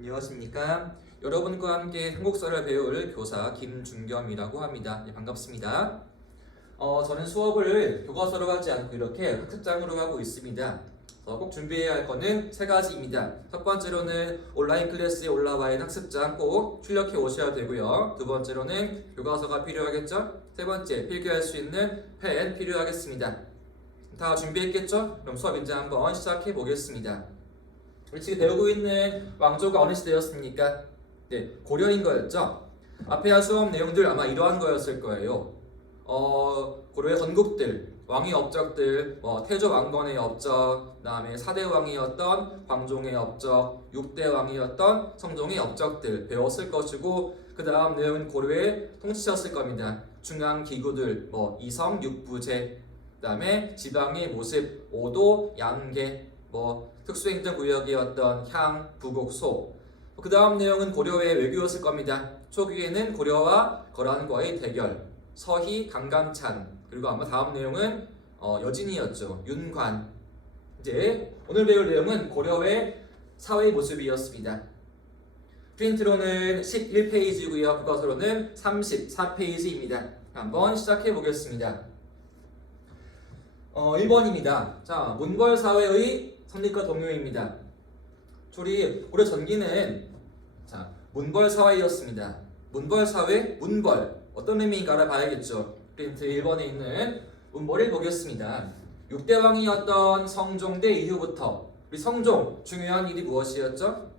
안녕하십니까. 여러분과 함께 한국사를 배울 교사 김준겸이라고 합니다. 반갑습니다. 저는 수업을 교과서로 하지 않고 이렇게 학습장으로 하고 있습니다. 꼭 준비해야 할 거는 세 가지입니다. 첫 번째로는 온라인 클래스에 올라와 있는 학습장 꼭 출력해 오셔야 되고요. 두 번째로는 교과서가 필요하겠죠? 세 번째, 필기할 수 있는 펜 필요하겠습니다. 다 준비했겠죠? 그럼 수업 이제 한번 시작해 보겠습니다. 우리 지금 배우고 있는 왕조가 어느 시대였습니까? 네, 고려인 거였죠? 앞에 한 수업 내용들 아마 이러한 거였을 거예요. 고려의 건국들, 왕의 업적들, 태조 왕건의 업적, 그 다음에 4대 왕이었던 광종의 업적, 6대 왕이었던 성종의 업적들 배웠을 것이고, 그 다음 내용은 고려의 통치였을 겁니다. 중앙 기구들, 이성, 육부제, 그 다음에 지방의 모습, 오도, 양계, 특수행정구역이었던 향, 부곡, 소. 그 다음 내용은 고려의 외교였을 겁니다. 초기에는 고려와 거란과의 대결, 서희, 강감찬, 그리고 아마 다음 내용은 여진이었죠. 윤관. 이제 오늘 배울 내용은 고려의 사회 모습이었습니다. 프린트로는 11페이지고요. 교과서로는 34페이지입니다. 한번 시작해 보겠습니다. 1번입니다. 자, 몬골 사회의 성립과 동요입니다. 우리 고려 전기는 몬골 사회였습니다. 몬골 사회, 문벌 어떤 의미인가 알아봐야겠죠. 프린트 1번에 있는 문벌을 보겠습니다. 6대 왕이었던 성종대 이후부터 우리 성종 중요한 일이 무엇이었죠?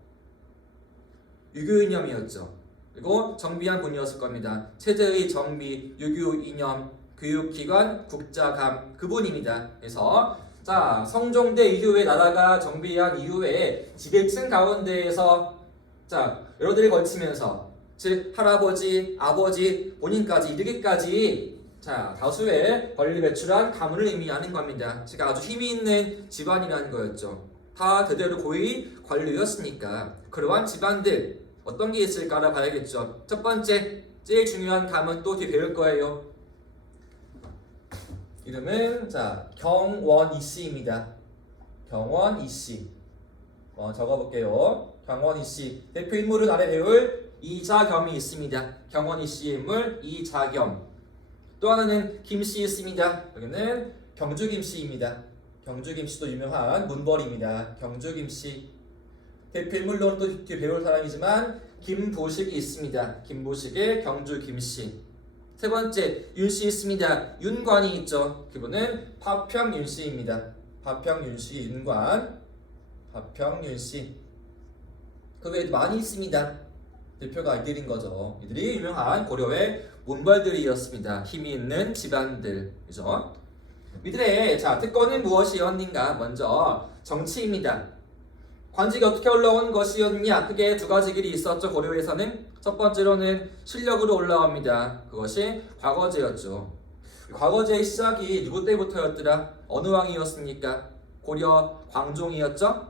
유교 이념이었죠. 그리고 정비한 분이었을 겁니다. 체제의 정비, 유교 이념, 교육기관, 국자감 그분입니다. 그래서 성종대 이후에 나라가 정비한 이후에 지배층 가운데에서 여러들이 걸치면서 즉 할아버지, 아버지, 본인까지 이르기까지 다수의 권리 배출한 가문을 의미하는 겁니다. 즉 아주 힘이 있는 집안이라는 거였죠. 다 그대로 고위 관료였으니까 그러한 집안들 어떤 게 있을까 알아봐야겠죠. 첫 번째, 제일 중요한 가문 또 뒤에 배울 거예요. 이름은 경원 이씨입니다. 경원 이씨. 적어볼게요. 경원 이씨. 대표 인물은 아래 배울 이자겸이 있습니다. 경원 이씨의 인물 이자겸. 또 하나는 김씨 있습니다. 여기는 경주 김씨입니다. 경주 김씨도 유명한 문벌입니다. 경주 김씨. 대표 인물로는 또 뒤에 배울 사람이지만 김보식이 있습니다. 김보식의 경주 김씨. 세 번째, 윤씨 있습니다. 윤관이 있죠. 그분은 파평윤씨입니다. 파평윤씨, 윤관, 파평윤씨. 그 외에도 많이 있습니다. 대표가 이들인 거죠. 이들이 유명한 고려의 문벌들이었습니다. 힘이 있는 집안들, 그죠? 이들의 특권은 무엇이었는가? 먼저 정치입니다. 관직이 어떻게 올라온 것이었냐? 크게 두 가지 길이 있었죠. 고려에서는 첫 번째로는 실력으로 올라옵니다. 그것이 과거제였죠. 과거제의 시작이 누구 때부터였더라? 어느 왕이었습니까? 고려 광종이었죠.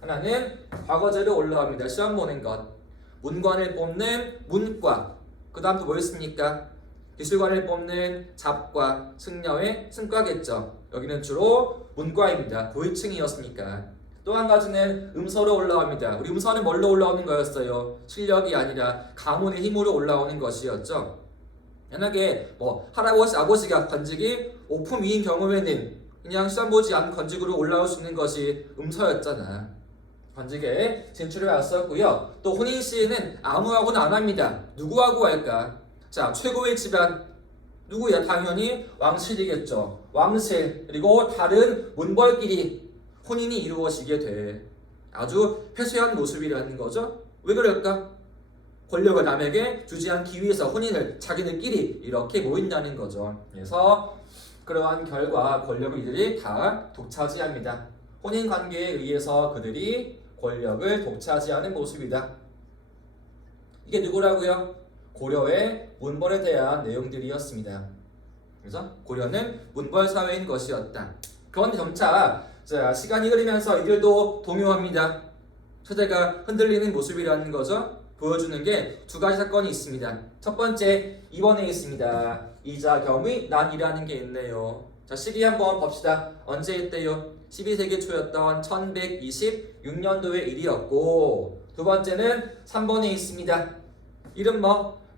하나는 과거제로 올라옵니다. 시험 보는 것. 문관을 뽑는 문과. 그 다음 또 뭐였습니까? 기술관을 뽑는 잡과, 승려의 승과겠죠. 여기는 주로 문과입니다. 고위층이었으니까. 또 한 가지는 음서로 올라옵니다. 우리 음서는 뭘로 올라오는 거였어요? 실력이 아니라 가문의 힘으로 올라오는 것이었죠. 만약에 할아버지, 아버지가 관직이 오품 위인 경우에는 그냥 시험 보지 않은 관직으로 올라올 수 있는 것이 음서였잖아. 관직에 진출해 왔었고요. 또 혼인 시에는 아무하고는 안 합니다. 누구하고 할까? 최고의 집안 누구야? 당연히 왕실이겠죠. 왕실 그리고 다른 문벌끼리 혼인이 이루어지게 돼. 아주 폐쇄한 모습이라는 거죠. 왜 그럴까? 권력을 남에게 주지 않기 위해서 혼인을 자기들끼리 이렇게 모인다는 거죠. 그래서 그러한 결과 권력을 이들이 다 독차지합니다. 혼인 관계에 의해서 그들이 권력을 독차지하는 모습이다. 이게 누구라고요? 고려의 문벌에 대한 내용들이었습니다. 그래서 고려는 문벌 사회인 것이었다. 그런데 점차 시간이 흐르면서 이들도 동요합니다. 체제가 흔들리는 모습이라는 거죠. 보여주는 게 두 가지 사건이 있습니다. 첫 번째, 2번에 있습니다. 이자겸의 난이라는 게 있네요. 시기 한번 봅시다. 언제 했대요? 12세기 초였던 1126년도의 일이었고, 두 번째는 3번에 있습니다. 이름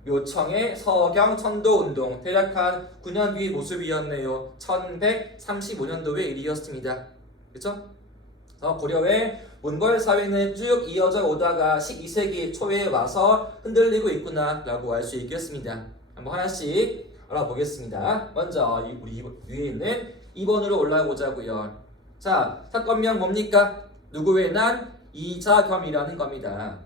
묘청의 서경 천도 운동, 대략 한 9년 뒤의 모습이었네요. 1135년도의 일이었습니다. 그렇죠? 고려의 몬골 사회는 쭉 이어져 오다가 12세기 초에 와서 흔들리고 있구나라고 알 수 있겠습니다. 한번 하나씩 알아보겠습니다. 먼저 우리 위에 있는 2번으로 올라오자고요. 자, 사건명 뭡니까? 누구의 난? 이자겸이라는 겁니다.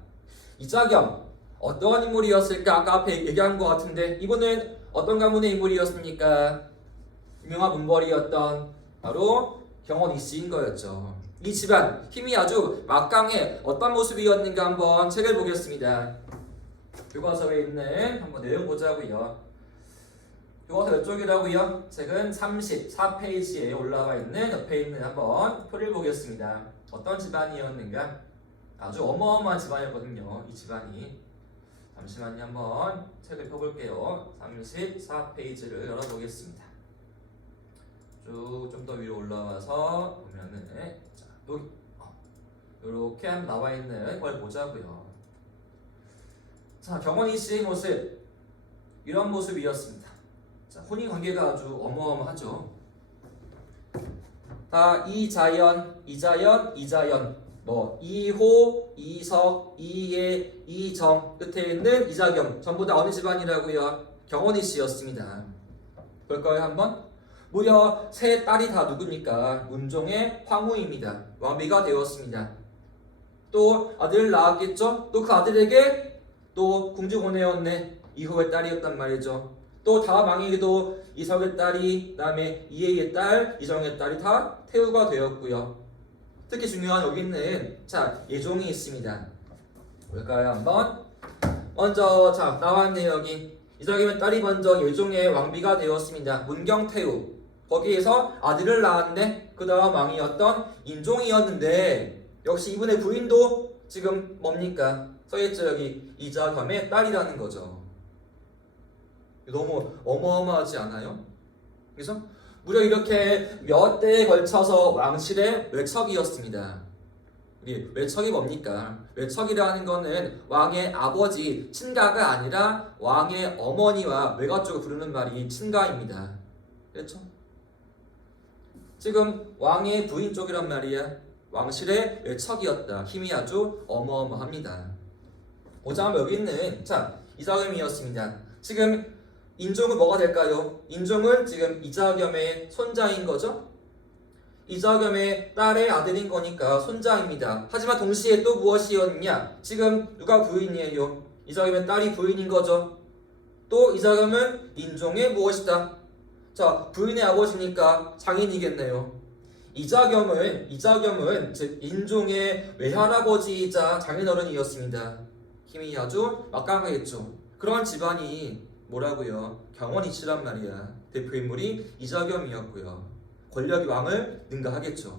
이자겸 어떠한 인물이었을까? 아까 앞에 얘기한 것 같은데 이분은 어떤 가문의 인물이었습니까? 유명한 문벌이었던 바로 경원 이씨인 거였죠. 이 집안 힘이 아주 막강해 어떤 모습이었는가 한번 책을 보겠습니다. 교과서에 있는 한번 내용 보자고요. 교과서 몇 쪽이라고요? 책은 34페이지에 올라와 있는 옆에 있는 한번 표를 보겠습니다. 어떤 집안이었는가? 아주 어마어마한 집안이었거든요. 이 집안이. 잠시만요. 한번 책을 펴볼게요. 34페이지를 열어보겠습니다. 쭉 좀 더 위로 올라와서 보면은 자, 여기 이렇게 한번 나와 있는 걸 보자고요. 자, 경원이 씨의 모습 이런 모습이었습니다. 자, 혼인 관계가 아주 어마어마하죠. 다 이자연, 이호, 이석, 이예, 이정 끝에 있는 이자겸 전부 다 어느 집안이라고요? 경원이 씨였습니다. 볼까요 한번? 무려 세 딸이 다 누굽니까? 문종의 황후입니다. 왕비가 되었습니다. 또 아들을 낳았겠죠? 또 그 아들에게 또 궁중 보내었네. 이호의 딸이었단 말이죠. 또 다음 왕에게도 이석의 딸이, 그 다음에 이해의 딸, 이정의 딸이 다 태후가 되었고요. 특히 중요한 여기 있는 예종이 있습니다. 볼까요 한번? 먼저 나왔네요. 여기 이석의 딸이 먼저 예종의 왕비가 되었습니다. 문경태후. 거기에서 아들을 낳았는데 그 다음 왕이었던 인종이었는데 역시 이분의 부인도 지금 뭡니까? 써있죠 여기 이자겸의 딸이라는 거죠. 너무 어마어마하지 않아요? 그래서 무려 이렇게 몇 대에 걸쳐서 왕실의 외척이었습니다. 외척이 뭡니까? 외척이라는 거는 왕의 아버지 친가가 아니라 왕의 어머니와 외가 쪽을 부르는 말이 친가입니다. 그렇죠? 지금 왕의 부인 쪽이란 말이야. 왕실의 외척이었다. 힘이 아주 어마어마합니다. 보자면 여기 있는 이자겸이었습니다. 지금 인종은 뭐가 될까요? 인종은 지금 이자겸의 손자인 거죠? 이자겸의 딸의 아들인 거니까 손자입니다. 하지만 동시에 또 무엇이었느냐? 지금 누가 부인이에요? 이자겸의 딸이 부인인 거죠. 또 이자겸은 인종의 무엇이다? 부인의 아버지니까 장인이겠네요. 이자겸은 즉 인종의 외할아버지이자 장인어른이었습니다. 힘이 아주 막강하겠죠. 그런 집안이 뭐라고요? 경원이치란 말이야. 대표인물이 이자겸이었고요. 권력이 왕을 능가하겠죠.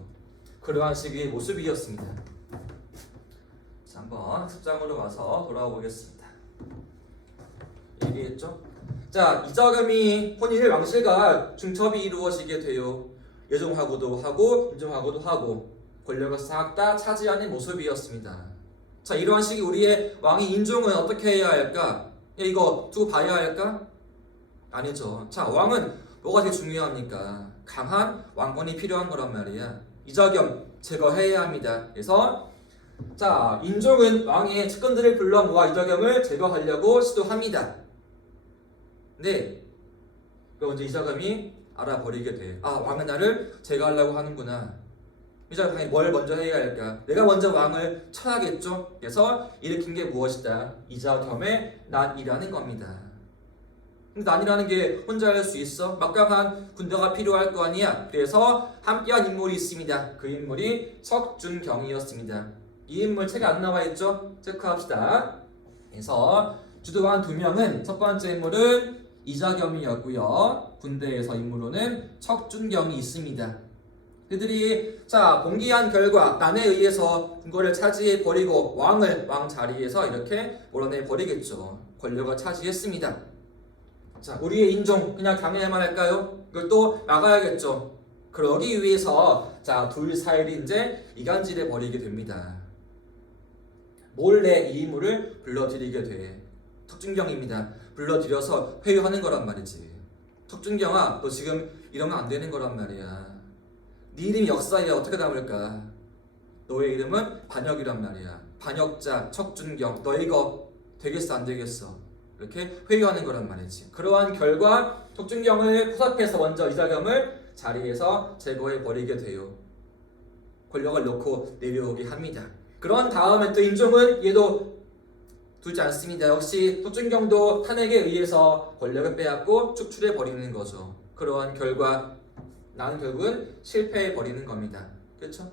그러한 시기의 모습이었습니다. 한번 학습장으로 와서 돌아와 보겠습니다. 얘기했죠? 이자겸이 혼인의 왕실과 중첩이 이루어지게 돼요. 예종하고도 하고 인종하고도 하고 권력을 싹 다 차지하는 모습이었습니다. 이러한 시기 우리의 왕이 인종은 어떻게 해야 할까? 이거 두고 봐야 할까? 아니죠. 왕은 뭐가 되게 중요합니까? 강한 왕권이 필요한 거란 말이야. 이자겸 제거해야 합니다. 그래서 인종은 왕의 측근들을 불러 모아 이자겸을 제거하려고 시도합니다. 네, 그럼 이제 이자겸이 알아버리게 돼. 왕은 나를 제거하려고 하는구나. 이자겸이 당연히 뭘 먼저 해야 할까? 내가 먼저 왕을 쳐야겠죠. 그래서 일으킨 게 무엇이다? 이자겸의 난이라는 겁니다. 근데 난이라는 게 혼자 할 수 있어? 막강한 군대가 필요할 거 아니야? 그래서 함께한 인물이 있습니다. 그 인물이 석준경이었습니다. 이 인물 책에 안 나와 있죠? 체크합시다. 그래서 주도한 두 명은 첫 번째 인물은 이자겸이었고요. 군대에서 인물로는 척준경이 있습니다. 그들이 공기한 결과 난에 의해서 궁궐을 차지해 버리고 왕 자리에서 이렇게 몰아내 버리겠죠. 권력을 차지했습니다. 우리의 인종 그냥 당해야만 할까요? 이걸 또 막아야겠죠. 그러기 위해서 자 둘사일이 이제 이간질해 버리게 됩니다. 몰래 이 인물을 불러들이게 돼. 턱준경입니다. 불러들여서 회유하는 거란 말이지. 턱준경아, 너 지금 이러면 안 되는 거란 말이야. 네 이름이 역사에 어떻게 남을까? 너의 이름은 반역이란 말이야. 반역자 척준경, 너 이거 되겠어 안 되겠어? 이렇게 회유하는 거란 말이지. 그러한 결과 척준경을 포섭해서 먼저 이자겸을 자리에서 제거해 버리게 돼요. 권력을 놓고 내려오게 합니다. 그런 다음에 또 인종은 얘도 두지 않습니다. 역시 척준경도 탄핵에 의해서 권력을 빼앗고 축출해 버리는 거죠. 그러한 결과 나는 결국은 실패해 버리는 겁니다. 그렇죠?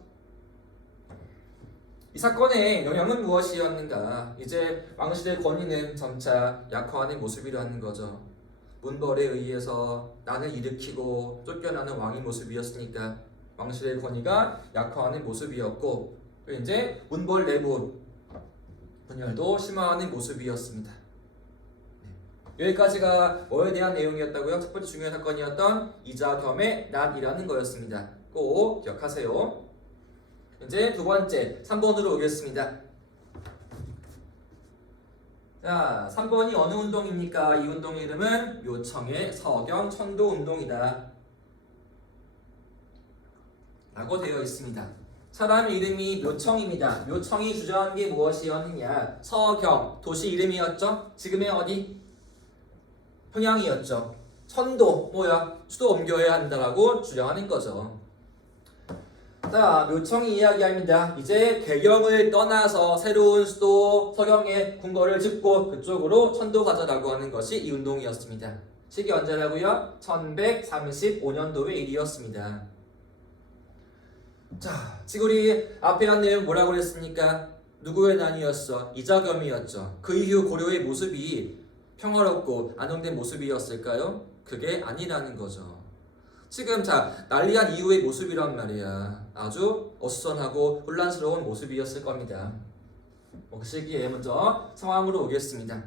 이 사건의 영향은 무엇이었는가? 이제 왕실의 권위는 점차 약화하는 모습이라는 거죠. 문벌에 의해서 난을 일으키고 쫓겨나는 왕의 모습이었으니까 왕실의 권위가 약화하는 모습이었고, 이제 문벌 내부 분열도 심화하는 모습이었습니다. 여기까지가 뭐에 대한 내용이었다고요? 첫 번째 중요한 사건이었던 이자겸의 난이라는 거였습니다. 꼭 기억하세요. 이제 두 번째 3번으로 오겠습니다. 자, 3번이 어느 운동입니까? 이 운동의 이름은 묘청의 서경 천도 운동이다 라고 되어 있습니다. 사람 이름이 묘청입니다. 묘청이 주장한 게 무엇이었느냐? 서경, 도시 이름이었죠? 지금의 어디? 평양이었죠. 천도, 뭐야? 수도 옮겨야 한다라고 주장하는 거죠. 자, 묘청이 이야기합니다. 이제 개경을 떠나서 새로운 수도 서경에 궁궐을 짓고 그쪽으로 천도 가자라고 하는 것이 이 운동이었습니다. 시기 언제라고요? 1135년도의 일이었습니다. 자, 지금 우리 앞에 한 내용 뭐라고 그랬습니까? 누구의 난이었어? 이자겸이었죠. 그 이후 고려의 모습이 평화롭고 안정된 모습이었을까요? 그게 아니라는 거죠. 지금 자 난리한 이후의 모습이란 말이야. 아주 어수선하고 혼란스러운 모습이었을 겁니다. 그 시기에 먼저 상황으로 오겠습니다.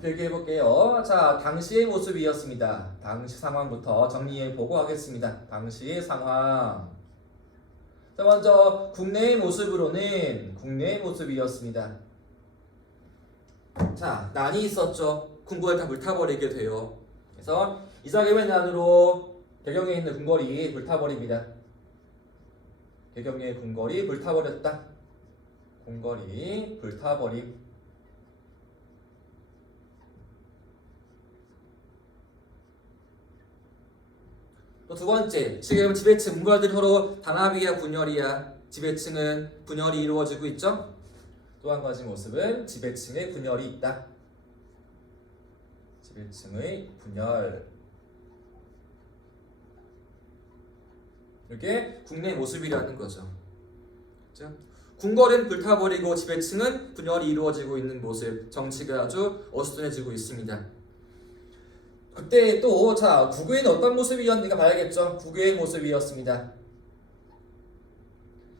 필기해볼게요. 자, 당시의 모습이었습니다. 당시 상황부터 정리해보고 하겠습니다. 당시의 상황. 자, 먼저 국내의 모습으로는 국내의 모습이었습니다. 자, 난이 있었죠. 궁궐을 다 불타버리게 돼요. 그래서 이자겸의 난으로 개경에 있는 궁궐이 불타버립니다. 개경의 궁궐이 불타버렸다. 궁궐이 불타버림. 또 두 번째, 지금 지배층 문걸들이 서로 단합이야 분열이야? 지배층은 분열이 이루어지고 있죠? 또 한 가지 모습은 지배층의 분열이 있다. 지배층의 분열. 이게 국내 모습이라는 거죠. 그렇죠? 궁궐은 불타버리고 지배층은 분열이 이루어지고 있는 모습, 정치가 아주 어수선해지고 있습니다. 그때 또 자 국외는 어떤 모습이었는가 봐야겠죠. 국외의 모습이었습니다.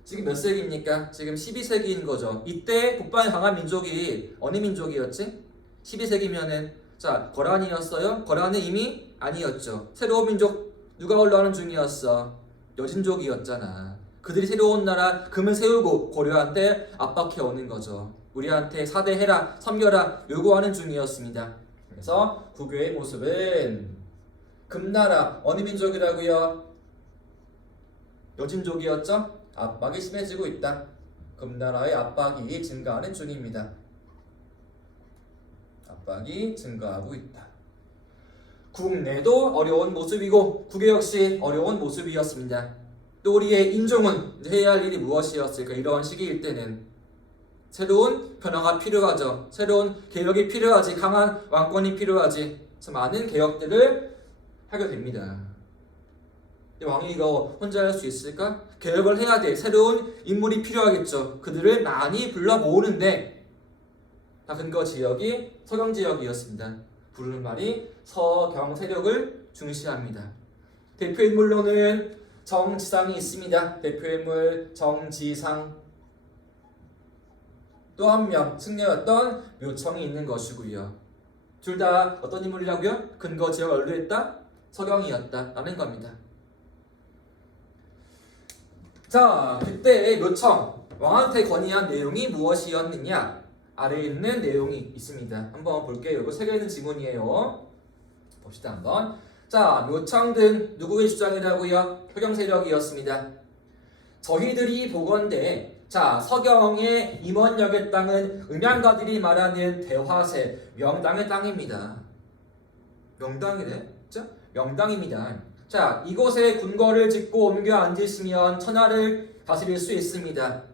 지금 몇 세기입니까? 지금 12세기인 거죠. 이때 북방에 강한 민족이 어느 민족이었지? 12세기면은 자 거란이었어요? 거란은 이미 아니었죠. 새로운 민족 누가 올라오는 중이었어? 여진족이었잖아. 그들이 새로운 나라 금을 세우고 고려한테 압박해 오는 거죠. 우리한테 사대해라, 섬겨라 요구하는 중이었습니다. 그래서 국외의 모습은 금나라 어느 민족이라고요? 여진족이었죠? 압박이 심해지고 있다. 금나라의 압박이 증가하는 중입니다. 압박이 증가하고 있다. 국내도 어려운 모습이고 국외 역시 어려운 모습이었습니다. 또 우리의 인종은 해야 할 일이 무엇이었을까? 이런 시기일 때는 새로운 변화가 필요하죠. 새로운 개혁이 필요하지. 강한 왕권이 필요하지. 많은 개혁들을 하게 됩니다. 왕이 이거 혼자 할 수 있을까? 개혁을 해야 돼. 새로운 인물이 필요하겠죠. 그들을 많이 불러 모으는데 다 근거 지역이 서경 지역이었습니다. 부르는 말이 서경 세력을 중시합니다. 대표 인물로는 정지상이 있습니다. 대표 인물 정지상. 또 한 명 승려였던 묘청이 있는 것이고요. 둘 다 어떤 인물이라고요? 근거 지역을 언류했다? 서경이었다라는 겁니다. 자, 그때 묘청 왕한테 건의한 내용이 무엇이었느냐? 아래에 있는 내용이 있습니다. 한번 볼게요. 이거 세 개 있는 지문이에요. 봅시다 한번. 자, 묘청 등 누구의 주장이라고요? 서경 세력이었습니다. 저희들이 보건대 자, 서경의 임원역의 땅은 음양가들이 말하는 대화세 명당의 땅입니다. 명당이래? 자, 명당입니다. 자, 이곳에 궁궐을 짓고 옮겨 앉으시면 천하를 다스릴 수 있습니다.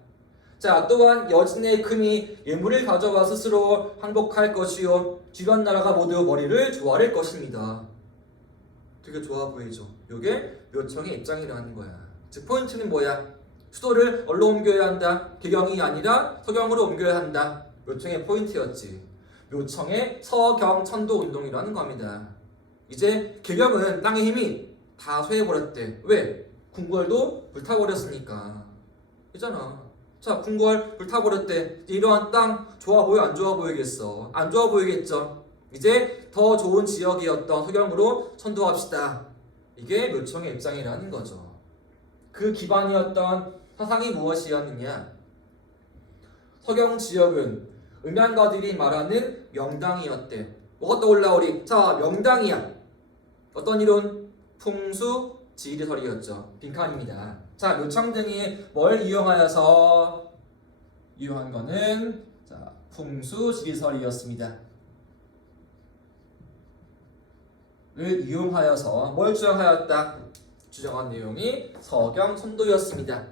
자, 또한 여진의 금이 예물을 가져와 스스로 항복할 것이요 주변 나라가 모두 머리를 조아릴 것입니다. 되게 좋아 보이죠? 이게 묘청의 입장이라는 거야. 즉 포인트는 뭐야? 수도를 어디로 옮겨야 한다? 개경이 아니라 서경으로 옮겨야 한다. 묘청의 포인트였지. 묘청의 서경 천도 운동이라는 겁니다. 이제 개경은 땅의 힘이 다 쇠해버렸대. 왜? 궁궐도 불타버렸으니까. 있잖아. 자, 궁궐 불타버렸대. 이러한 땅 좋아 보여? 안 좋아 보이겠어? 안 좋아 보이겠죠? 이제 더 좋은 지역이었던 서경으로 천도합시다. 이게 묘청의 입장이라는 거죠. 그 기반이었던 사상이 무엇이었느냐? 서경 지역은 음양가들이 말하는 명당이었대. 뭐가 떠올라오리? 자, 명당이야. 어떤 이론? 풍수 지리설이었죠. 빈칸입니다. 자, 묘청 등이 뭘 이용하여서 이용한 거는 자, 풍수 지리설이었습니다. 를 이용하여서 뭘 주장하였다? 주장한 내용이 서경 천도였습니다.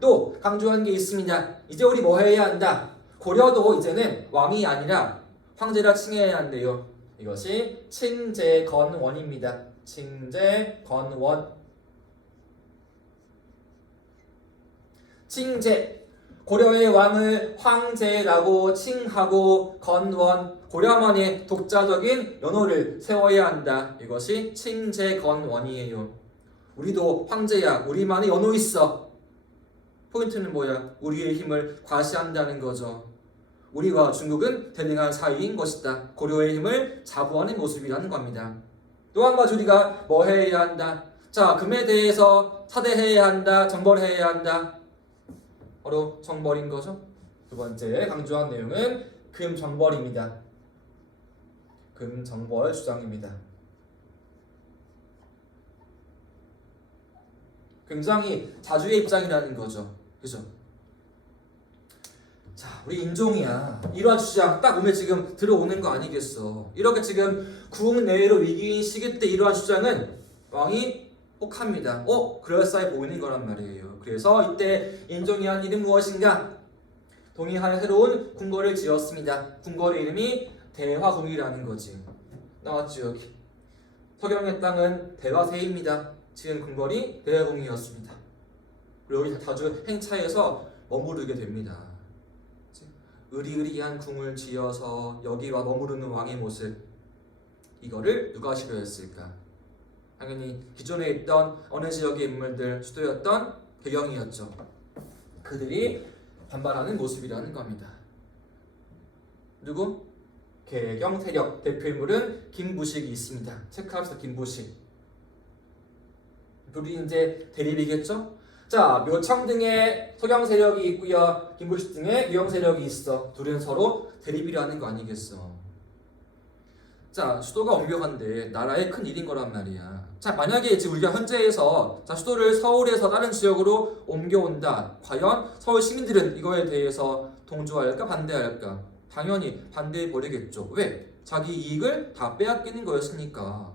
또 강조한 게 있습니다. 이제 우리 뭐 해야 한다? 고려도 이제는 왕이 아니라 황제라 칭해야 한대요. 이것이 칭제건원입니다. 칭제건원. 칭제 고려의 왕을 황제라고 칭하고 건원 고려만의 독자적인 연호를 세워야 한다. 이것이 칭제건원이에요. 우리도 황제야. 우리만의 연호 있어. 포인트는 뭐야? 우리의 힘을 과시한다는 거죠. 우리와 중국은 대등한 사이인 것이다. 고려의 힘을 자부하는 모습이라는 겁니다. 또 한 가지 우리가 뭐 해야 한다? 자, 금에 대해서 사대해야 한다. 정벌해야 한다. 바로 정벌인 거죠. 두 번째 강조한 내용은 금정벌입니다. 금정벌 주장입니다. 굉장히 자주의 입장이라는 거죠. 그죠? 자, 우리 인종이야. 이러한 주장 딱 오면 지금 들어오는 거 아니겠어. 이렇게 지금 국내외로 위기인 시기 때 이러한 주장은 왕이 혹합니다. 그럴싸해 보이는 거란 말이에요. 그래서 이때 인종이 한 일은 무엇인가? 동의하여 새로운 궁궐을 지었습니다. 궁궐의 이름이 대화궁이라는 거지. 나왔죠 여기. 서경의 땅은 대화세입니다. 지은 궁궐이 대화궁이었습니다. 그리고 여기 자주 행차해서 머무르게 됩니다. 의리의리한 궁을 지어서 여기와 머무르는 왕의 모습, 이거를 누가 싫어했을까? 당연히 기존에 있던 어느 지역의 인물들, 수도였던 개경이었죠. 그들이 반발하는 모습이라는 겁니다. 누구? 개경 세력 대표인물은 김부식이 있습니다. 체크합시다. 김부식. 둘이 이제 대립이겠죠? 자, 묘청 등의 서경 세력이 있고요. 김부식 등의 개경 세력이 있어. 둘은 서로 대립이라는 거 아니겠어? 자, 수도가 옮겨간대. 나라의 큰 일인 거란 말이야. 자, 만약에 지금 우리가 현재에서 자, 수도를 서울에서 다른 지역으로 옮겨온다. 과연 서울 시민들은 이거에 대해서 동조할까 반대할까? 당연히 반대해버리겠죠. 왜? 자기 이익을 다 빼앗기는 거였으니까.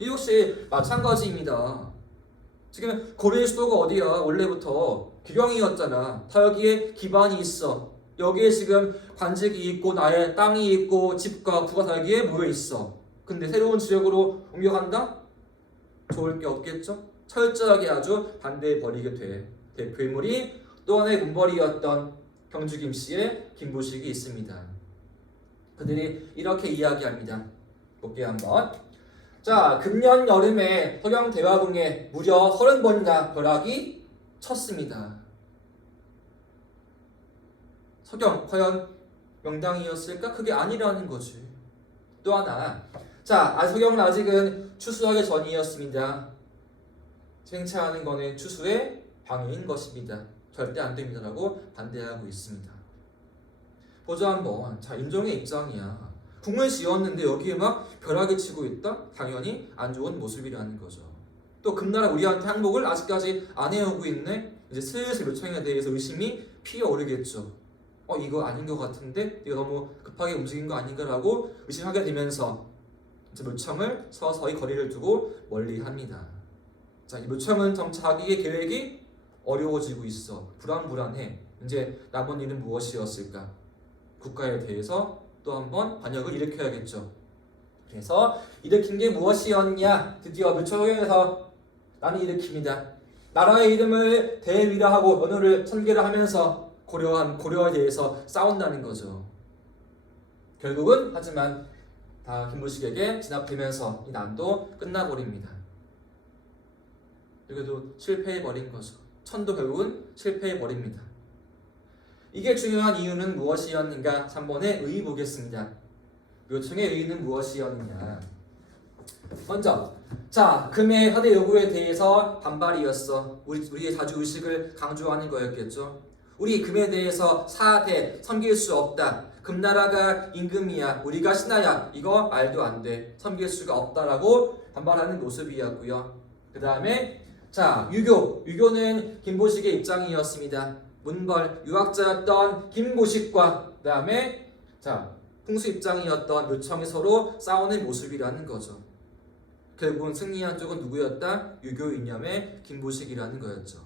이 역시 마찬가지입니다. 지금 고려의 수도가 어디야? 원래부터 기경이었잖아. 다 여기에 기반이 있어. 여기에 지금 관직이 있고 나의 땅이 있고 집과 부가 다 여기에 모여 있어. 근데 새로운 지역으로 옮겨간다? 좋을 게 없겠죠? 철저하게 아주 반대해버리게 돼. 대표인물이 또 하나의 문벌이었던 경주 김씨의 김부식이 있습니다. 그들이 이렇게 이야기합니다. 볼게요 한번. 자, 금년 여름에 서경 대화궁에 무려 30번이나 벼락이 쳤습니다. 서경 과연 명당이었을까? 그게 아니라는 거지. 또 하나, 자, 서경은 아직은 추수하기 전이었습니다. 행차하는 거는 추수의 방해인 것입니다. 절대 안 됩니다라고 반대하고 있습니다. 보자 한번. 자, 임종의 입장이야. 궁을 지었는데 여기에 막 벼락을 치고 있다? 당연히 안 좋은 모습이라는 거죠. 또 금나라 우리한테 항복을 아직까지 안 해오고 있네? 이제 슬슬 묘청에 대해서 의심이 피어오르겠죠. 이거 아닌 것 같은데? 이거 너무 급하게 움직인 거 아닌가라고 의심하게 되면서 이제 묘청을 서서히 거리를 두고 멀리합니다. 자, 이 묘청은 자기의 계획이 어려워지고 있어. 불안해. 이제 남은 일은 무엇이었을까? 국가에 대해서 또 한번 반역을 일으켜야겠죠. 그래서 일으킨 게 무엇이었냐? 드디어 묘청에서 나는 일으킵니다. 나라의 이름을 대위라하고 언어를 천계를 하면서 고려에 대해서 싸운다는 거죠. 결국은 하지만 다 김무식에게 진압되면서 이 난도 끝나버립니다. 그래도 실패해버린 거죠. 천도 결국은 실패해버립니다. 이게 중요한 이유는 무엇이었는가? 3번의 의 보겠습니다. 묘청의 의는 무엇이었느냐? 먼저 자, 금의 하대 요구에 대해서 반발이었어. 우리의 자주의식을 강조하는 거였겠죠. 우리 금에 대해서 사대 섬길 수 없다. 금나라가 임금이야. 우리가 신하야. 이거 말도 안 돼. 섬길 수가 없다라고 반발하는 모습이었고요. 그 다음에 자, 유교는 김보식의 입장이었습니다. 문벌 유학자였던 김보식과 그 다음에 자, 풍수 입장이었던 묘청이 서로 싸우는 모습이라는 거죠. 결국은 승리한 쪽은 누구였다? 유교 이념의 김보식이라는 거였죠.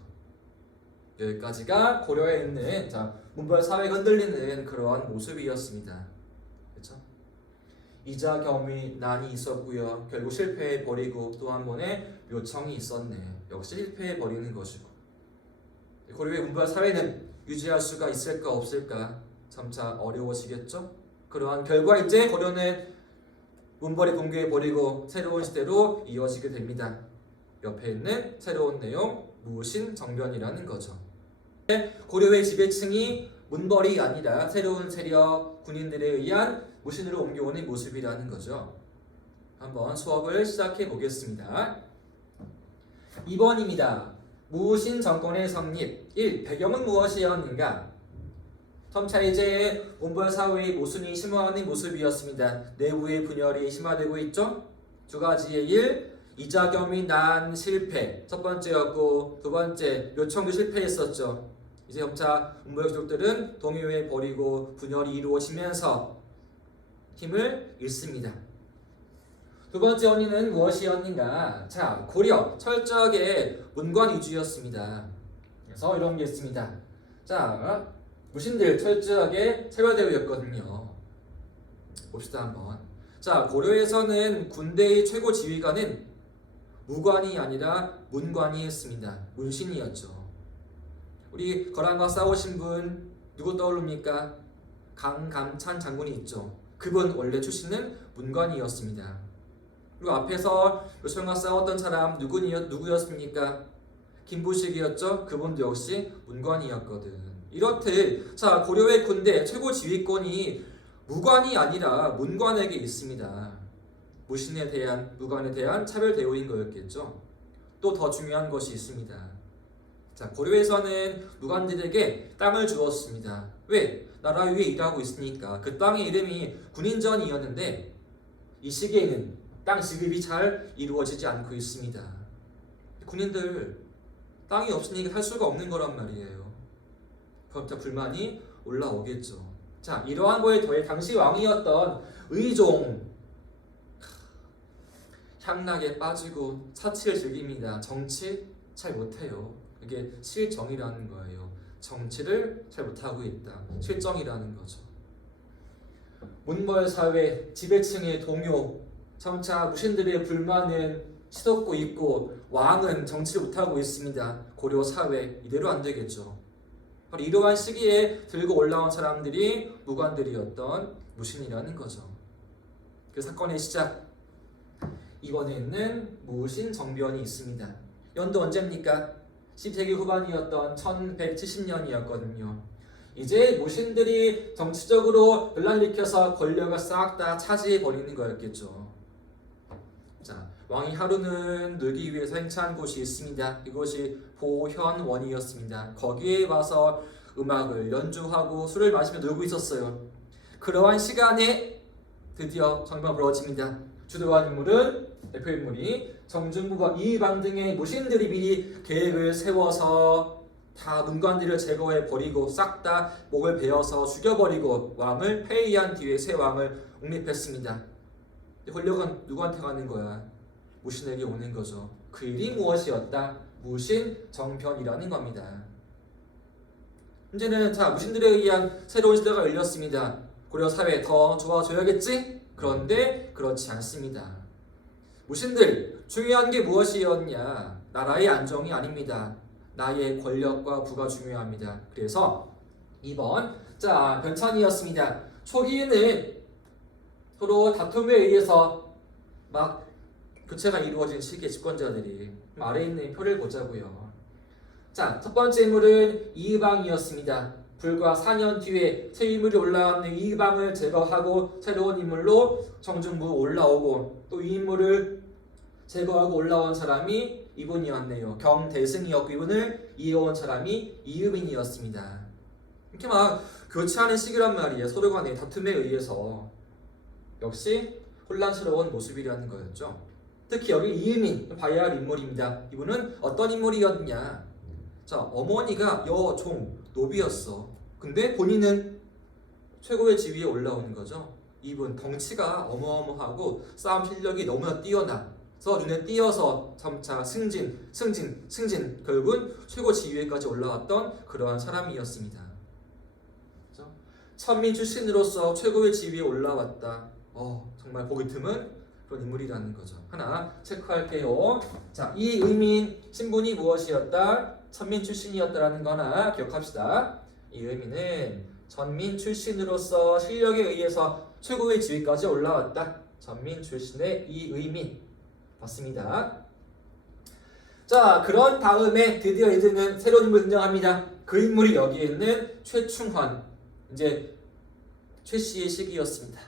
여기까지가 고려에 있는 자, 문벌 사회가 흔들리는 그러한 모습이었습니다. 그렇죠? 이자겸의 난이 있었고요. 결국 실패해버리고 또 한 번의 묘청이 있었네. 역시 실패해버리는 것이고. 고려의 문벌 사회는 유지할 수가 있을까 없을까 점차 어려워지겠죠. 그러한 결과 이제 고려는 문벌이 붕괴해버리고 새로운 시대로 이어지게 됩니다. 옆에 있는 새로운 내용 무신정변이라는 거죠. 고려의 지배층이 문벌이 아니라 새로운 세력, 군인들에 의한 무신으로 옮겨오는 모습이라는 거죠. 한번 수업을 시작해 보겠습니다. 2번입니다. 무신 정권의 성립 1. 배경은 무엇이었는가? 점차 이제 문벌 사회의 모순이 심화하는 모습이었습니다. 내부의 분열이 심화되고 있죠. 두 가지의 일, 이자겸이 난 실패 첫 번째였고 두 번째 묘청도 실패했었죠. 이제 점차 문벌 귀족들은 동요해 버리고 분열이 이루어지면서 힘을 잃습니다. 두 번째 원인은 무엇이었는가? 자, 고려 철저하게 문관 위주였습니다. 그래서 이런 게 있습니다. 자, 무신들 철저하게 체벌대우였거든요. 봅시다 한번. 자, 고려에서는 군대의 최고 지휘관은 무관이 아니라 문관이 했습니다. 문신이었죠. 우리 거란과 싸우신 분 누구 떠오릅니까? 강감찬 장군이 있죠. 그분 원래 출신은 문관이었습니다. 그리고 앞에서 묘청과 싸웠던 사람 누구였습니까? 김부식이었죠. 그분도 역시 문관이었거든. 이렇듯 자, 고려의 군대 최고 지휘권이 무관이 아니라 문관에게 있습니다. 무신에 대한 무관에 대한 차별 대우인 거였겠죠. 또 더 중요한 것이 있습니다. 자, 고려에서는 무관들에게 땅을 주었습니다. 왜? 나라 위에 일하고 있으니까. 그 땅의 이름이 군인전이었는데 이 시기에는 땅 지급이 잘 이루어지지 않고 있습니다. 군인들 땅이 없으니까 살 수가 없는 거란 말이에요. 그럼 불만이 올라오겠죠. 자, 이러한 거에 더해 당시 왕이었던 의종 향락에 빠지고 사치를 즐깁니다. 정치 잘 못해요. 이게 실정이라는 거예요. 정치를 잘 못하고 있다. 실정이라는 거죠. 문벌 사회 지배층의 동요 점차 무신들의 불만은 시덥고 있고 왕은 정치를 못하고 있습니다. 고려 사회 이대로 안 되겠죠. 바로 이러한 시기에 들고 올라온 사람들이 무관들이었던 무신이라는 거죠. 그 사건의 시작 이번에는 무신정변이 있습니다. 연도 언제입니까? 10세기 후반이었던 1170년이었거든요. 이제 무신들이 정치적으로 분란일으켜서 권력을 싹 다 차지해버리는 거였겠죠. 자, 왕이 하루는 놀기 위해서 행차한 곳이 있습니다. 이곳이 보현원이었습니다. 거기에 와서 음악을 연주하고 술을 마시며 놀고 있었어요. 그러한 시간에 드디어 정변이 벌어집니다. 주도한 인물은 대표 인물이 정중부와 이방 등의 무신들이 미리 계획을 세워서 다 문관들을 제거해 버리고 싹 다 목을 베어서 죽여버리고 왕을 폐위한 뒤에 새 왕을 옹립했습니다. 권력은 누구한테 가는 거야? 무신에게 오는 거죠. 그 일이 무엇이었다? 무신 정변이라는 겁니다. 문제는 무신들에 의한 새로운 시대가 열렸습니다. 고려 사회 더 좋아져야겠지? 그런데 그렇지 않습니다. 무신들 중요한 게 무엇이었냐? 나라의 안정이 아닙니다. 나의 권력과 부가 중요합니다. 그래서 2번 변천이었습니다. 초기에는 서로 다툼에 의해서 막 교체가 이루어진 시기의 집권자들이 아래에 있는 표를 보자고요. 첫 번째 인물은 이방이었습니다. 불과 4년 뒤에 새 인물이 올라왔는 이방을 제거하고 새로운 인물로 정중부 올라오고 또 이 인물을 제거하고 올라온 사람이 이분이었네요. 경대승이었고 이분을 이어온 사람이 이유민이었습니다. 이렇게 막 교체하는 시기란 말이에요. 서로 간의 다툼에 의해서. 역시 혼란스러운 모습이라는 거였죠. 특히 여기 이유민 봐야 할 인물입니다. 이분은 어떤 인물이었냐? 어머니가 여종 노비였어. 근데 본인은 최고의 지위에 올라오는 거죠. 이분 덩치가 어마어마하고 싸움 실력이 너무나 뛰어나서 눈에 띄어서 점차 승진 결국은 최고 지위에까지 올라왔던 그러한 사람이었습니다. 그렇죠? 천민 출신으로서 최고의 지위에 올라왔다. 정말 보기 드문 그런 인물이라는 거죠. 하나 체크할게요. 이 의민 신분이 무엇이었다? 천민 출신이었다라는 거 하나 기억합시다. 이 의민은 전민 출신으로서 실력에 의해서 최고의 지위까지 올라왔다. 전민 출신의 이 의민 맞습니다. 그런 다음에 드디어 이들은 새로운 인물을 등장합니다. 그 인물이 여기에 있는 최충헌, 이제 최씨의 시기였습니다.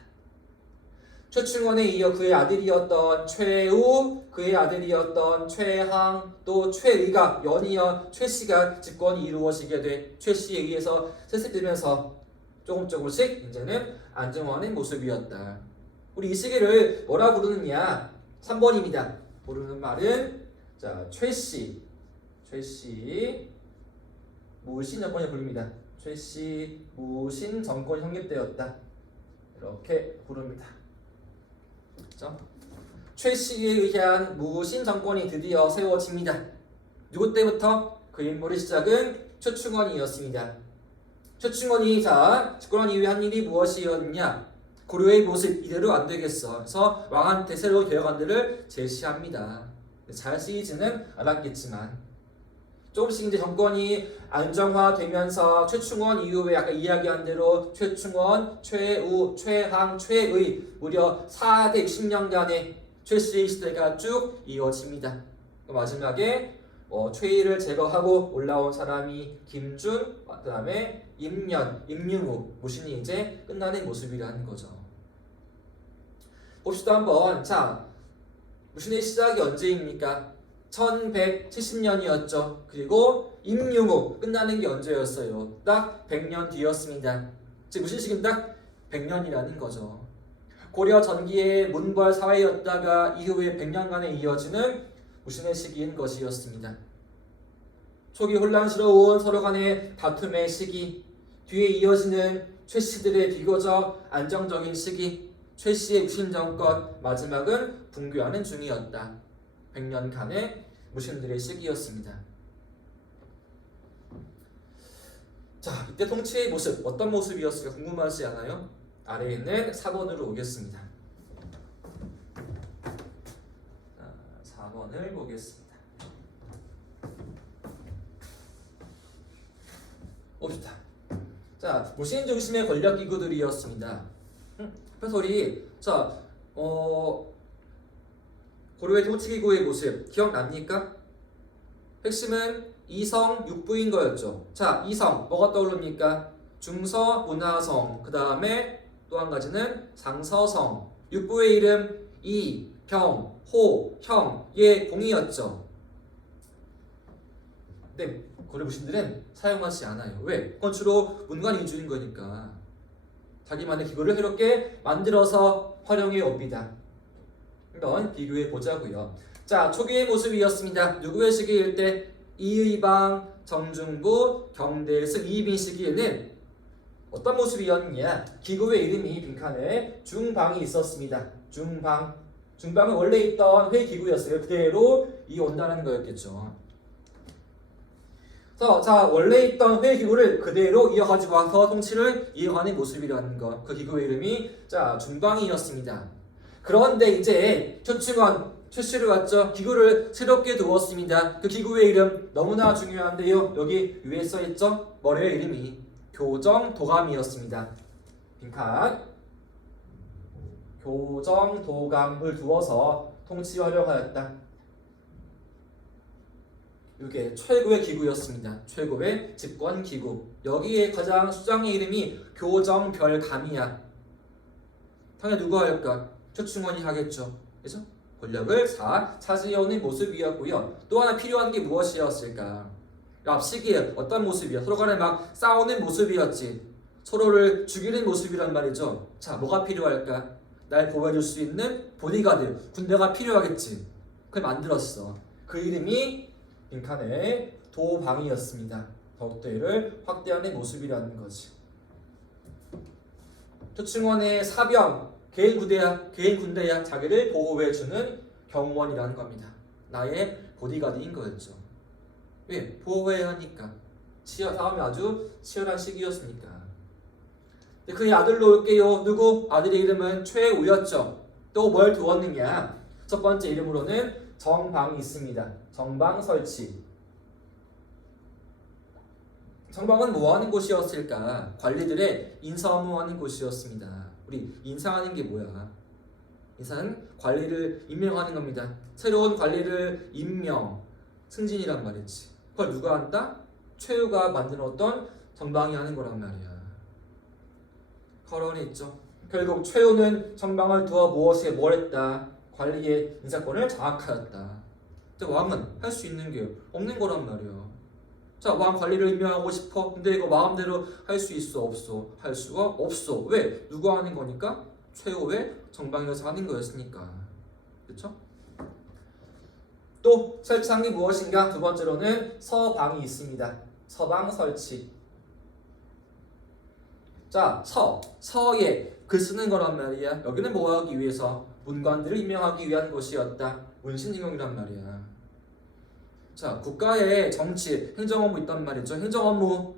최충헌에 이어 그의 아들이었던 최우, 그의 아들이었던 최항, 또 최의가 연이어 최씨가 집권이 이루어지게 돼 최씨에 의해서 세습되면서 조금씩 이제는 안정화하는 모습이었다. 우리 이 시기를 뭐라 부르느냐? 3번입니다. 부르는 말은 최씨 무신 정권이 부릅니다. 최씨 무신 정권이 성립되었다. 이렇게 부릅니다. 그렇죠? 최씨에 의한 무신 정권이 드디어 세워집니다. 누구 때부터? 그 인물의 시작은 최충헌이었습니다. 최충헌이 집권한 이후에 한 일이 무엇이었냐? 고려의 모습 이대로 안 되겠어. 그래서 왕한테 새로운 개혁안들을 제시합니다. 잘 쓰이지는 않았겠지만 조금씩 이제 정권이 안정화되면서 최충헌 이후에 아까 이야기한 대로 최충헌, 최우, 최항, 최의 무려 4대 60년간의 최씨의 시대가 쭉 이어집니다. 마지막에 최의를 제거하고 올라온 사람이 김준, 그 다음에 임년, 임윤우 무신이 이제 끝나는 모습이라는 거죠. 봅시다 한번. 무신의 시작이 언제입니까? 1170년이었죠. 그리고 임윤우 끝나는 게 언제였어요? 딱 100년 뒤였습니다. 즉 무신 시기는 딱 100년이라는 거죠. 고려 전기의 문벌 사회였다가 이후에 100년간에 이어지는 무신의 시기인 것이었습니다. 초기 혼란스러운 서로 간의 다툼의 시기, 뒤에 이어지는 최씨들의 비교적 안정적인 시기, 최씨의 무신 정권, 마지막은 붕괴하는 중이었다. 100년간의 무신들의 시기였습니다. 이때 통치의 모습, 어떤 모습이었을까 궁금하지 않아요? 아래에 있는 4번으로 오겠습니다. 4번을 보겠습니다. 봅시다. 무신 중심의 권력 기구들이었습니다. profesor이 고려의 통치기구의 모습 기억납니까? 핵심은 이성 육부인 거였죠. 이성 뭐가 떠오릅니까? 중서 문화성, 그 다음에 또 한 가지는 상서성. 육부의 이름 병, 호, 형, 예, 공이었죠. 근데 고려부신들은 사용하지 않아요. 왜? 그건 주로 문관 위주인 거니까. 자기만의 기구를 새롭게 만들어서 활용해 옵니다. 한번 비교해 보자고요. 자, 초기의 모습이었습니다. 누구의 시기일 때? 이의방, 정중부, 경대승, 이빈 시기에는 어떤 모습이었느냐? 기구의 이름이 빈칸에 중방이 있었습니다. 중방은 원래 있던 회기구였어요. 그대로 이어온다는 거였겠죠. 그래서 자, 원래 있던 회기구를 그대로 이어가지고 와서 통치를 이어가는 모습이라는 것. 그 기구의 이름이 자, 중방이었습니다. 그런데 이제 최충원 출시를 왔죠. 기구를 새롭게 두었습니다. 그 기구의 이름 너무나 중요한데요. 여기 위에 써있죠. 머리의 이름이 교정도감이었습니다. 빈칸 교정도감을 두어서 통치 활용하였다. 이게 최고의 기구였습니다. 최고의 집권기구. 여기에 가장 수장의 이름이 교정별감이야. 당연히 누가 할까? 최충원이 하겠죠. 그죠? 권력을 차지해오는 모습이었고요. 또 하나 필요한 게 무엇이었을까? 앞시기에 어떤 모습이야? 서로 간에 막 싸우는 모습이었지. 서로를 죽이는 모습이란 말이죠. 자, 뭐가 필요할까? 날 보호해줄 수 있는 보디가드, 군대가 필요하겠지. 그걸 만들었어. 그 이름이 빈칸의 도방이었습니다. 더욱더 이를 확대하는 모습이라는 거지. 최충원의 사병, 개인 군대야 자기를 보호해주는 경원이라는 겁니다. 나의 보디가드인 거였죠. 왜? 보호해야 하니까. 싸움이 아주 치열한 시기였으니까. 그의 아들로 올게요. 누구? 아들의 이름은 최우였죠. 또 뭘 두었느냐? 첫 번째 이름으로는 정방이 있습니다. 정방 설치. 정방은 뭐하는 곳이었을까? 관리들의 인사 업무하는 곳이었습니다. 우리 인사하는 게 뭐야? 인사는 관리를 임명하는 겁니다. 새로운 관리를 임명, 승진이란 말이지. 그걸 누가 한다? 최우가 만들었던 정방이 하는 거란 말이야. 거론이 있죠. 결국 최우는 정방을 두어 무엇에 뭘 했다? 관리의 인사권을 장악하였다. 왕은 할 수 있는 게 없는 거란 말이야. 자, 왕 관리를 임명하고 싶어. 근데 이거 마음대로 할 수 있어? 없어? 할 수가 없어. 왜? 누가 하는 거니까? 최후의 정방에서 하는 거였으니까. 그렇죠? 또 설치한 게 무엇인가? 두 번째로는 서방이 있습니다. 서방 설치. 자, 서에 글 쓰는 거란 말이야. 여기는 뭐 하기 위해서? 문관들을 임명하기 위한 곳이었다. 문신임용이란 말이야. 자, 국가의 정치, 행정업무 있단 말이죠. 행정업무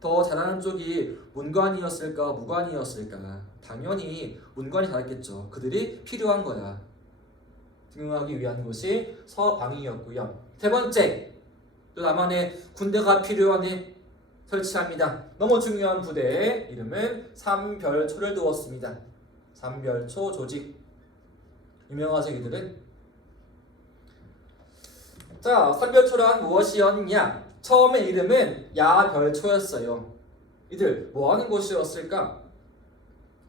더 잘하는 쪽이 문관이었을까, 무관이었을까? 당연히 문관이 잘했겠죠. 그들이 필요한 거야. 등용하기 위한 곳이 서방이었고요. 세 번째, 또 남한에 군대가 필요하니 설치합니다. 너무 중요한 부대의 이름은 삼별초를 두었습니다. 삼별초 조직. 유명하죠, 이들은. 자, 삼별초란 무엇이었냐? 처음에 이름은 야별초였어요. 이들 뭐하는 곳이었을까?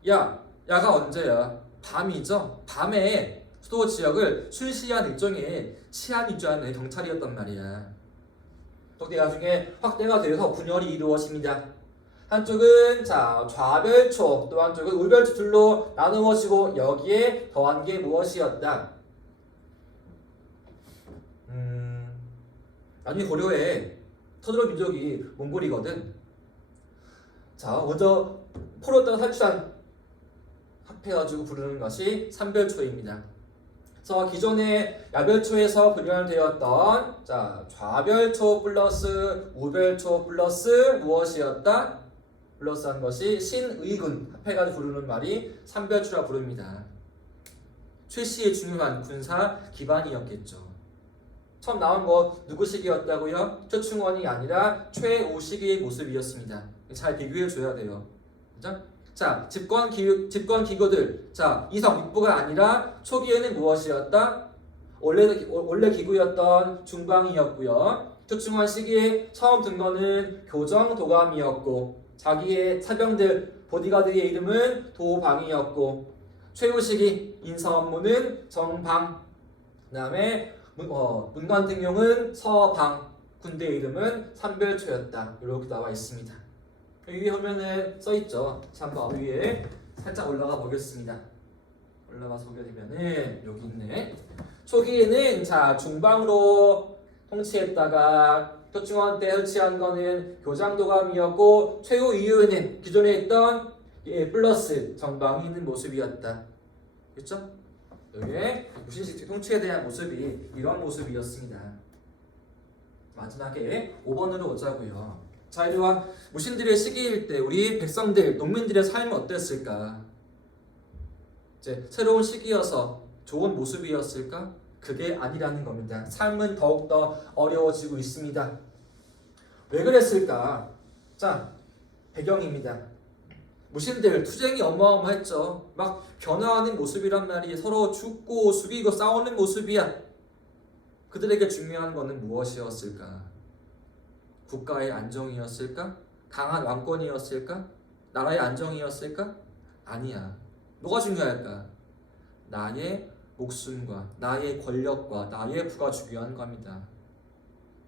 야가 언제야? 밤이죠. 밤에 수도 지역을 순시한 일종의 치안 유지하는 경찰이었단 말이야. 덕대 나중에 확대가 되어서 분열이 이루어집니다. 한쪽은 자 좌별초, 또 한쪽은 우별초 둘로 나누어지고 여기에 더한 게 무엇이었다? 나중에 고려에 서두로 민족이 몽골이거든. 자, 먼저 포로였다가 탈출한 합해가지고 부르는 것이 삼별초입니다. 그래서 기존의 야별초에서 분열되었던 자 좌별초 플러스 우별초 플러스 무엇이었다? 플러스한 것이 신의군 합해가지고 부르는 말이 삼별초라 부릅니다. 최씨의 중요한 군사 기반이었겠죠. 처음 나온 거 누구 시기였다고요? 최충원이 아니라 최우 시기의 모습이었습니다. 잘 비교해 줘야 돼요. 그죠? 자, 집권 기구들. 자, 이성 육부가 아니라 초기에는 무엇이었다? 원래 기구였던 중방이었고요. 최충원 시기에 처음 든 거는 교정도감이었고, 자기의 사병들 보디가드의 이름은 도방이었고, 최후 시기 인사 업무는 정방. 그다음에 문관 등용은 서방. 군대 이름은 삼별초였다. 이렇게 나와 있습니다. 위에 보면은 써 있죠. 자, 한번 위에 살짝 올라가 보겠습니다. 올라가서 보게 되면은 여기 있네. 초기에는 자 중방으로 통치했다가 표충원 때 설치한 거는 교장도감이었고 최후 이후에는 기존에 있던 플러스 정방이 있는 모습이었다. 그렇죠? 여기에 무신식 통치에 대한 모습이 이런 모습이었습니다. 마지막에 5번으로 오자고요. 자, 이러한 무신들의 시기일 때 우리 백성들, 농민들의 삶은 어땠을까? 이제 새로운 시기여서 좋은 모습이었을까? 그게 아니라는 겁니다. 삶은 더욱더 어려워지고 있습니다. 왜 그랬을까? 자, 배경입니다. 무신들 투쟁이 어마어마했죠. 막 변화하는 모습이란 말이 서로 죽고 죽이고 싸우는 모습이야. 그들에게 중요한 것은 무엇이었을까? 국가의 안정이었을까? 강한 왕권이었을까? 나라의 안정이었을까? 아니야. 뭐가 중요할까? 나의 목숨과 나의 권력과 나의 부가 중요한 겁니다.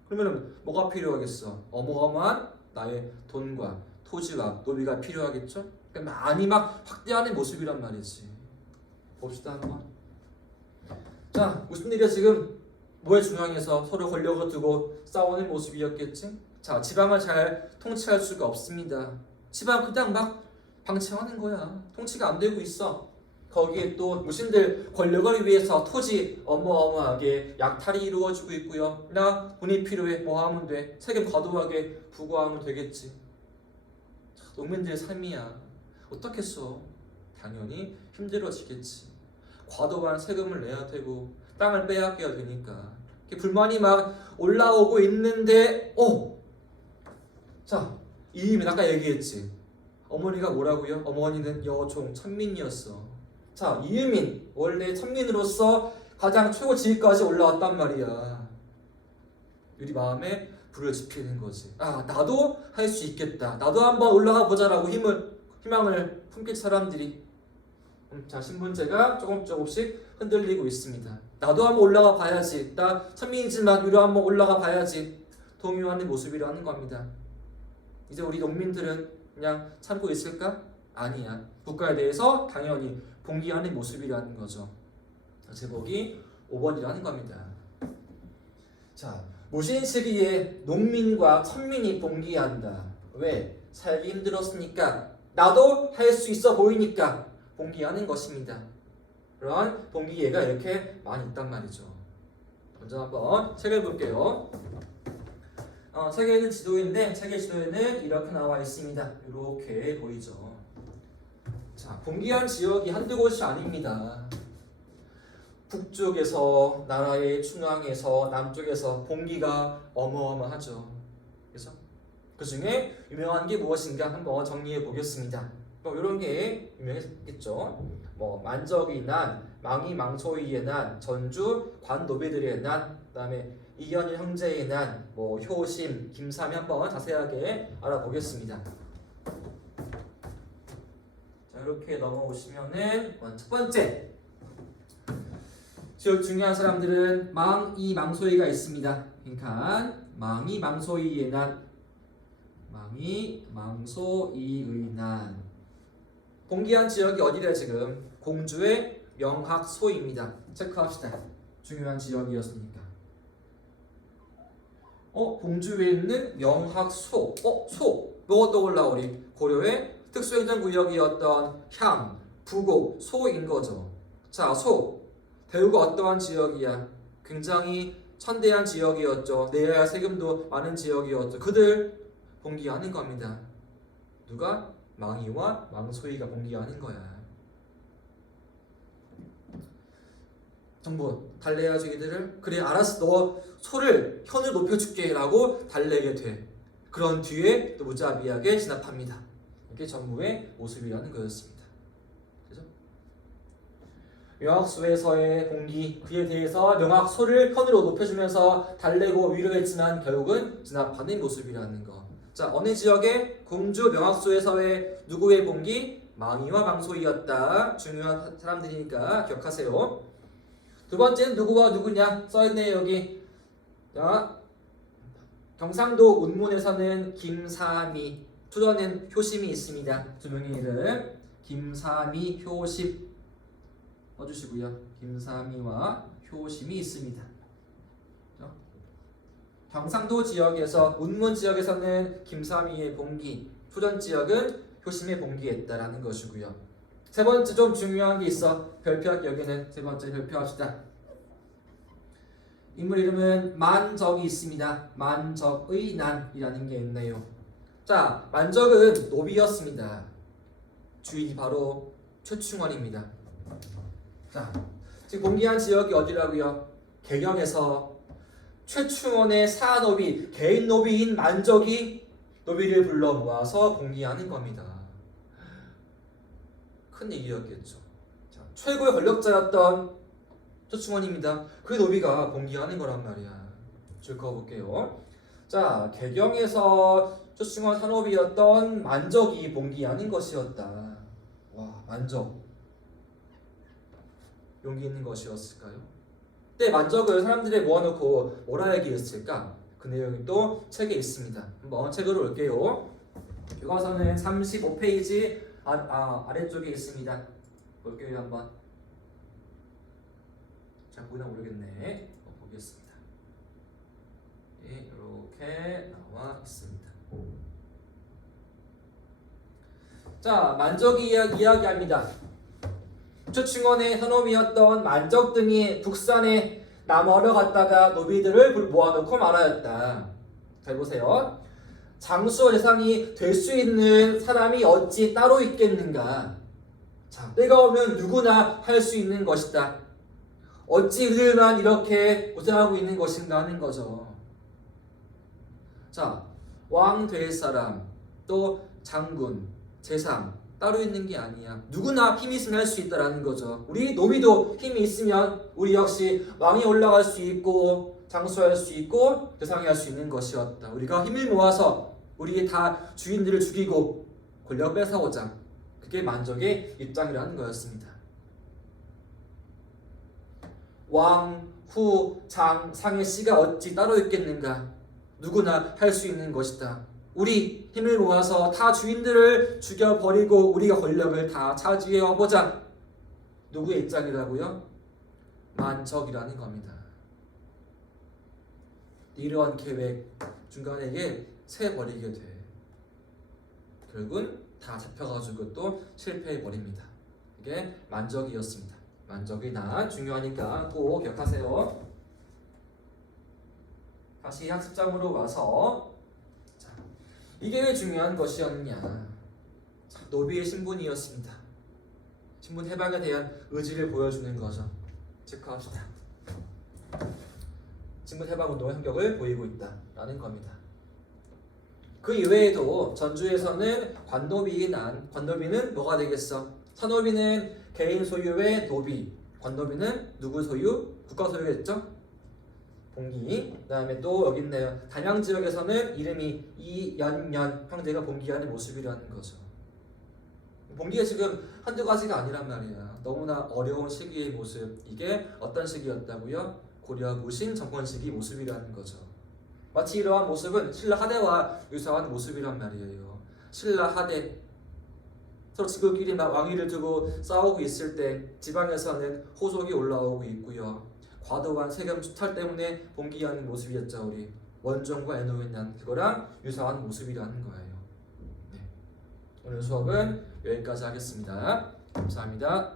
그러면 뭐가 필요하겠어? 어마어마한 나의 돈과 토지와 노비가 필요하겠죠? 많이 막 확대하는 모습이란 말이지. 봅시다 한번. 자, 무슨 일이야 지금? 뭐에 중앙에서 서로 권력을 두고 싸우는 모습이었겠지? 자, 지방을 잘 통치할 수가 없습니다. 지방 그냥 막 방치하는 거야. 통치가 안 되고 있어. 거기에 또 무신들 권력을 위해서 토지 어마어마하게 약탈이 이루어지고 있고요. 나 돈이 필요해. 뭐 하면 돼? 세금 과도하게 부과하면 되겠지. 자, 농민들의 삶이야. 어떻겠어? 당연히 힘들어지겠지. 과도한 세금을 내야 되고 땅을 빼앗겨야 되니까 불만이 막 올라오고 있는데 자, 이임이 아까 얘기했지. 어머니가 뭐라고요? 어머니는 여종 천민이었어. 자, 이유민 원래 천민으로서 가장 최고 지위까지 올라왔단 말이야. 우리 마음에 불을 지피는 거지. 아, 나도 할 수 있겠다. 나도 한번 올라가 보자라고 희망을 품길 사람들이. 자, 신분제가 조금씩 흔들리고 있습니다. 나도 한번 올라가 봐야지. 나 천민이지만 위로 한번 올라가 봐야지. 동요하는 모습이라는 겁니다. 이제 우리 농민들은 그냥 참고 있을까? 아니야. 국가에 대해서 당연히 봉기하는 모습이라는 거죠. 제목이 5번이라는 겁니다. 자, 무신 시기에 농민과 천민이 봉기한다. 왜? 살기 힘들었으니까. 나도 할 수 있어 보이니까 봉기하는 것입니다. 그러한 봉기 예가 이렇게 많이 있단 말이죠. 먼저 한번 책을 볼게요. 책에는 지도인데 책의 지도에는 이렇게 나와 있습니다. 이렇게 보이죠. 자, 봉기한 지역이 한두 곳이 아닙니다. 북쪽에서 나라의 중앙에서 남쪽에서 봉기가 어마어마하죠. 그래서 그 중에 유명한 게 무엇인가 한번 정리해 보겠습니다. 이런 게 유명했겠죠. 만적의 난, 망이 망소이의 난, 전주 관노비들의 난, 그다음에 이견일 형제의 난, 효심, 김삼이 한번 자세하게 알아보겠습니다. 자, 이렇게 넘어오시면은 첫 번째 지역 중요한 사람들은 망이 망소이가 있습니다. 그러니까 망이 망소이의 난, 망이 망소이의 난. 봉기한 지역이 어디래 지금? 공주의 명학소입니다. 체크합시다. 중요한 지역이었으니까. 공주에 있는 명학소. 소. 뭐가 떠올라 우리? 고려의 특수행정구역이었던 향, 부곡, 소인 거죠. 자, 소. 대우가 어떠한 지역이야? 굉장히 천대한 지역이었죠. 내야 할 세금도 많은 지역이었죠. 그들 봉기하는 겁니다. 누가? 망이와 망소이가 봉기하는 거야. 정부 달래야지 이들을. 그래 알았어, 너 소를 현을 높여줄게 라고 달래게 돼. 그런 뒤에 또 무자비하게 진압합니다. 이게 정부의 모습이라는 거였습니다. 그죠? 명학소에서의 봉기, 그에 대해서 명학소를 현으로 높여주면서 달래고 위로했지만 결국은 진압하는 모습이라는 거. 자, 어느 지역의 공주 명학소에서의 누구의 봉기? 망이와 방소이였다. 중요한 사람들이니까 기억하세요. 두 번째는 누구와 누구냐 써있네요 여기. 자, 경상도 운문에서는 김사미, 투전엔 효심이 있습니다. 두 명의 이름 김사미, 효심 써주시고요. 김사미와 효심이 있습니다. 경상도 지역에서 운문 지역에서는 김사미의 봉기, 투전 지역은 효심의 봉기했다라는 것이고요. 세 번째 좀 중요한 게 있어. 별표학 여기는 세 번째 별표합시다. 인물 이름은 만적이 있습니다. 만적의 난이라는 게 있네요. 자, 만적은 노비였습니다. 주인이 바로 최충원입니다. 자, 지금 봉기한 지역이 어디라고요? 개경에서 최충원의 사노비, 개인 노비인 만적이 노비를 불러 모아서 봉기하는 겁니다. 큰 얘기였겠죠. 자, 최고의 권력자였던 최충원입니다. 그 노비가 봉기하는 거란 말이야. 줄 그어볼게요. 자, 개경에서 최충원 사노비였던 만적이 봉기하는 것이었다. 와, 만적. 용기 있는 것이었을까요? 그때 만적을 사람들이 모아놓고 뭐라 얘기했을까? 그 내용이 또 책에 있습니다. 한번 책으로 올게요. 교과서는 35페이지 아래쪽에 있습니다. 볼게요 한번. 잘 보이나 모르겠네. 보겠습니다. 네, 이렇게 나와 있습니다. 자, 만적이 이야기합니다. 최충원의 현업이었던 만적 등이 북산에 남하러 갔다가 노비들을 모아놓고 말하였다. 잘 보세요. 장수와 대상이 될 수 있는 사람이 어찌 따로 있겠는가? 자, 때가 오면 누구나 할 수 있는 것이다. 어찌 그들만 이렇게 고생하고 있는 것인가 하는 거죠. 자, 왕 될 사람, 또 장군, 재상 따로 있는 게 아니야. 누구나 힘이 있으면 할 수 있다라는 거죠. 우리 노비도 힘이 있으면 우리 역시 왕이 올라갈 수 있고 장수할 수 있고 대상이 할 수 있는 것이었다. 우리가 힘을 모아서 우리 다 주인들을 죽이고 권력을 뺏어오자. 그게 만적의 입장이라는 거였습니다. 왕, 후, 장, 상의 씨가 어찌 따로 있겠는가? 누구나 할 수 있는 것이다. 우리 힘을 모아서 타 주인들을 죽여버리고 우리가 권력을 다 차지해보자. 누구의 입장이라고요? 만적이라는 겁니다. 이러한 계획 중간에 이게 새버리게 돼. 결국은 다 잡혀가지고 또 실패해버립니다. 이게 만적이었습니다. 만적이 난 중요하니까 꼭 기억하세요. 다시 학습장으로 와서 자, 이게 왜 중요한 것이었느냐? 자, 노비의 신분이었습니다. 신분 해방에 대한 의지를 보여주는 거죠. 체크합시다. 신분 해방 운동의 성격을 보이고 있다라는 겁니다. 그 이외에도 전주에서는 관노비는 뭐가 되겠어? 산노비는 개인 소유의 노비, 관노비는 누구 소유? 국가 소유겠죠? 봉기. 그 다음에 또 여기 있네요. 단양 지역에서는 이름이 이연년 형제가 봉기하는 모습이라는 거죠. 봉기가 지금 한두 가지가 아니란 말이야. 너무나 어려운 시기의 모습. 이게 어떤 시기였다고요? 고려 무신 정권 시기 모습이라는 거죠. 마치 이러한 모습은 신라 하대와 유사한 모습이란 말이에요. 신라 하대 서로 지구끼리 막 왕위를 두고 싸우고 있을 때 지방에서는 호족이 올라오고 있고요. 과도한 세금 추탈 때문에 봉기하는 모습이었죠. 우리 원종과 애노인난 그거랑 유사한 모습이라는 거예요. 네. 오늘 수업은 여기까지 하겠습니다. 감사합니다.